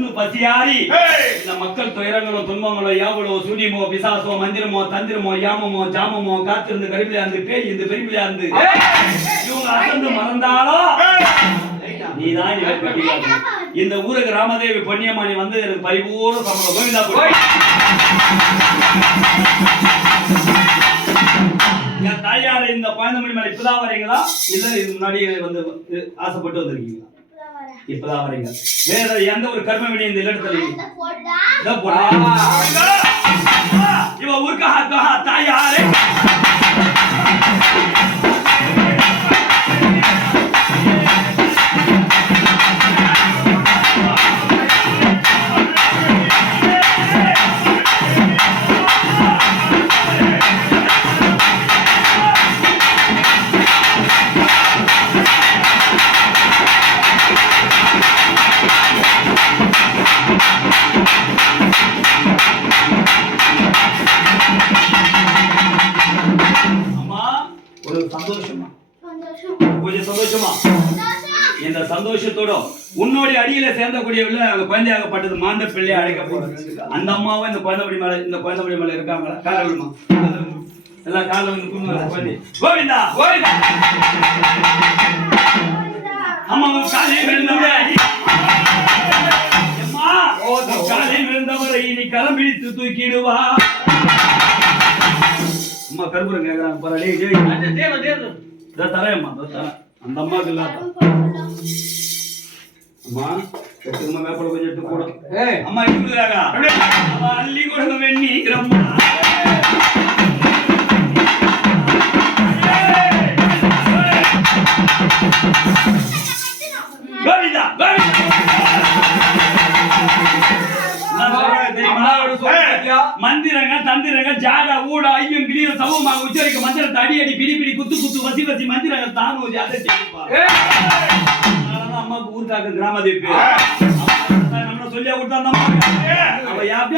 பசியாரி இந்த மக்கள் துயரங்களும் துன்பங்களும் யாவளோ சூனியமோ பிசாசோ மந்திரமோ தந்திரமோ யாமமோ ஜாமமோ காத்திருந்து கருவிலியாந்து பேய் இந்த பெருவிலியாந்து இவங்க அசந்து மறந்தாலும் நீதான் இந்த ஊருக்கு ராமதேவி பொன்னியம்மாணி வந்து எனக்கு பரிபூர்ண சம்மதம் கோவிந்தா என் தாயார இந்த குழந்தை மேல இப்பதான் வரீங்களா இல்ல இது முன்னாடி வந்து ஆசைப்பட்டு வந்திருக்கீங்களா? இப்பதான் வரீங்க. வேற எந்த ஒரு கர்ம வினை இந்த இடத்துல இவ ஊருக்கா தாயாரே இந்த சந்தோஷத்தோட உன்னோடைய அடியில சேர்ந்தக்கூடியவள்ள குழந்தையாகப்பட்டது மாண்ட பிள்ளையை அழைக்க போறது. அந்த அம்மாவும் இந்த குழந்தை மேல இருக்காங்களா? கால விடுமா எல்லாம் கால வந்து குழந்தை கோவிந்தா கோவிந்தா அம்மாவும் காலையில் விழுந்தவரை காலையில் விழுந்தவரை நீ கரம் பிடித்து தூக்கிடுவா. அம்மா கருப்புரம் கேட்கறாங்க பாரு. தரேம்மா அந்த அம்மாவுக்கு இல்லாத அம்மா எடுத்துக்கமா வேப்பல கொஞ்சம் எடுத்து போடும். அம்மா எடுத்துக்கிறாங்க அவ அள்ளி கொடுங்க வெண்ணி ரம்மா கோவிந்தா மந்திரங்க தந்திரங்க ஜாட ஊட ஐயம் கிளிய சமமாக உச்சரிக்க மந்திரத்தை அடி அடி பிடி பிடி குத்து குத்து வசி வசி மந்திரங்க தானோதி அதை செய்வாங்க. அம்மாவுக்கு ஊருக்காக கிராமதேவி நம்மள சொல்லியா கொடுத்தா அவ